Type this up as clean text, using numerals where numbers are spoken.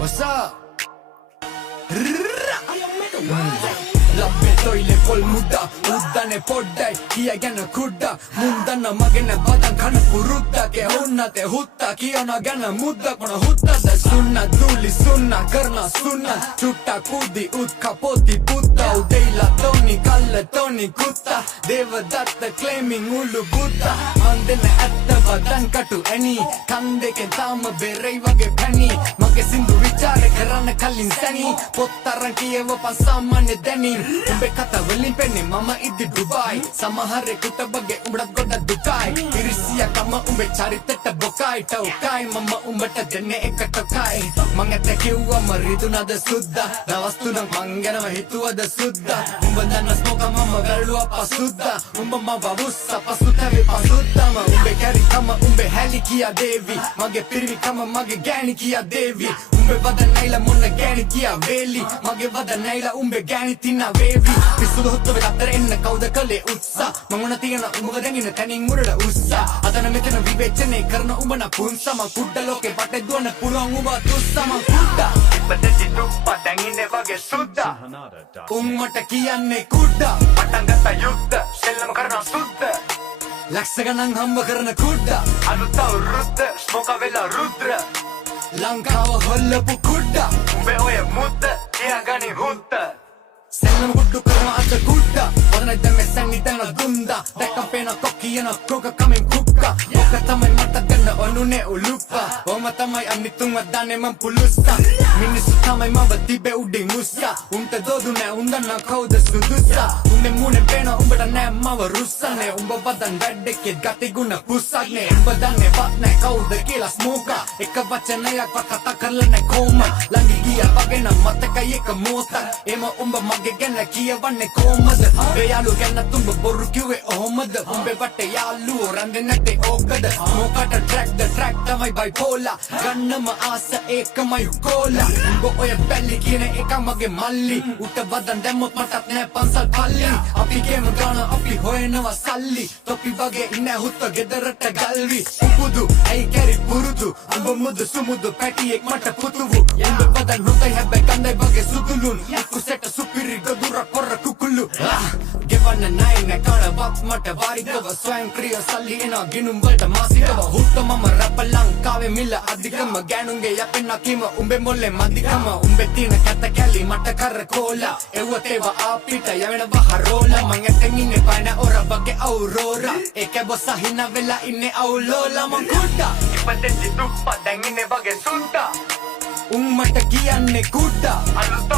What's up? ලබ්බේ තොයිලේ පොල් මුඩා උද්දනේ පොඩ්ඩයි කිය ගැන කුඩ්ඩා මුන්දන්න මගෙන බදන් කන පුරුද්දගේ හොන්නතේ හුත්තා කියන ගැන මුද්දක් මොන හුත්තද සුන්න දුලි සුන්න කරන සුන්න චුට්ටා කුදි උත් කපොති පුත්තා උදේලා තොනි කල්ල තොනි කුත්තා දේවදත්ත ක්ලේමින් උළු බුත්තා මන්දෙන ඇත්ත බදන් කටු ඇනි කන් දෙකෙන් තාම බෙරයි වගේ පැණි මගේ සින්දු විචාර කරන්න කලින් සැනි පොත්තරන් කියවපන් සාමාන්‍ය දැනි උඹේ කතා වලින් පෙන්නේ මම ඉදි ඩුබායි සමහරෙකුට බගේ උඹට ගොඩ දුකයි ඉරිසියාකම උඹේ චරිතෙට බොකයි ටෝකයි මම උඹට දෙන්නේ එක ටොකයි මං ඇත කිව්වම රිදුනද සුද්දා දවස් තුනක් මං ගැනම හිතුවද සුද්දා උඹ දන්න ස්මෝක මම වැළුවා පසුද්දා උඹ මව වුස්සා පසුතැවි පසුද්දාම උඹේ කැරිකම උඹේ හැලි කියා දේවි මගේ පිරිමිකම මගේ ගෑණි කියා දේවි උඹේ වද නැයිලා මොන ගෑණි කියා වේලි මගේ වද නැයිලා උඹේ ගෑණි තිනා වේවි පිස්සුද හොත්තවේ අතර එන්න කවුද කලේ උත්සා මම උන තියෙන උඹව දැඟින තනින් උඩට උස්සා අතන මෙතන විවේචනය කරන උඹන පුන්සම කුඩ ලෝකේ වටේ දුවන පුළුවන් උඹ තුස්සම කුඩ ඉපදෙති දුප්පා දැඟින්නේ වගේ සුද්දා උම්මට කියන්නේ කුඩ පටන් ගත්ත යුද්ධ සෙල්ලම කරන සුද්ද ලක්ෂ ගණන් හම්බ කරන කුඩ අලුත් අවුරුද්ද ස්මෝක වෙලා රුද්‍ර ලංකාව හොල්ලපු කුඩ උඹේ ඔය මුද්ද තියාගනි හුත්ත සෙල්ලම කුඩු කරන අද කුඩ වදන දැමෙ සංගීතන දුන්දා දැක්කම් පේන කොකියන කොක කමින් කුක්කා ඔක තමයි මට ගන්න ඔනුනේ උලුප්පා ඔම තමයි අනිතුන් වදන්නේ මං පුලුස්සා මිනිස්සු තමයි මව තිබේ උඩින් මුස්සා උන්ට දොදු නෑ උන්දන්න කවුද සුදුස්සා උන්නේ මුනේ පේන උඹට නෑ මව රුස්සන්නේ උඹ වදන් වැඩකේ ගතිගුණ පුස්සන්නේ උඹ දන්නේ වත් නෑ කවුද කියලා ස්මෝකා එක වචනයක් කතා කරලා නෑ කොම ළඟි ගියා වගේ නම් මතකයි එක මොහොතක් එම උඹ මගේ ගැන කියවන්නේ කොහමද උඹේ යාළු ගැන තුඹ බොරු කිව්වේ ඔහොමද උඹේ වටේ යාළුවෝ රැඳෙන්නේ නැත්තේ ඕකද මොකට ට්‍රැක් තමයි බයිපෝලා ගන්නම ආස ඒකමයි කෝලා උඹ ඔය බැලි කියන එක මගේ මල්ලි උට වදන් දැම්මොත් මටත් නෑ පන්සල් පල්ලි අපි ගේම ගාන අපි හොයනවා සල්ලි තොපි වගේ ඉන්නේ හුත්ත ගෙදරට ගල්වි උපුදු ඇයි කැරි පුරුදු උඹ මුදු සුමුදු පැටියෙක් මට පුතුවු උඹ වදන් හොතයි හැබැයි කන්දයි වගේ සුදුලුන් කුසෙට සුපිරි ගදුර කොර කුකුළු ගෙවන්න නෑ නෑ කනවත් මට වාරිකව ස්වයං ක්‍රිය සල්ලි එන ගිනුම් වලට මාසිකව හුත්ත මම රැප ලංකාවේ මිල අධිකම ගෑනුන්ගේ යපෙන් නකීම උඹේ මොල්ලේ මදිකම උඹේ තියෙන කැත කැලි මට කර කෝලා එව්වත් ඒවා අපිට යවෙනවා හරෝලා මං ඇතෙන් ඉන්නේ පයින ඔර වගේ අවුරෝරා ඒක බොස්ස හින වෙලා ඉන්නේ අවුලෝලා මං කුඩා ඉපදෙති දුප්පා දැන් ඉන්නේ වගේ සුද්දා උම්මට කියන්නේ කුඩා අලුත්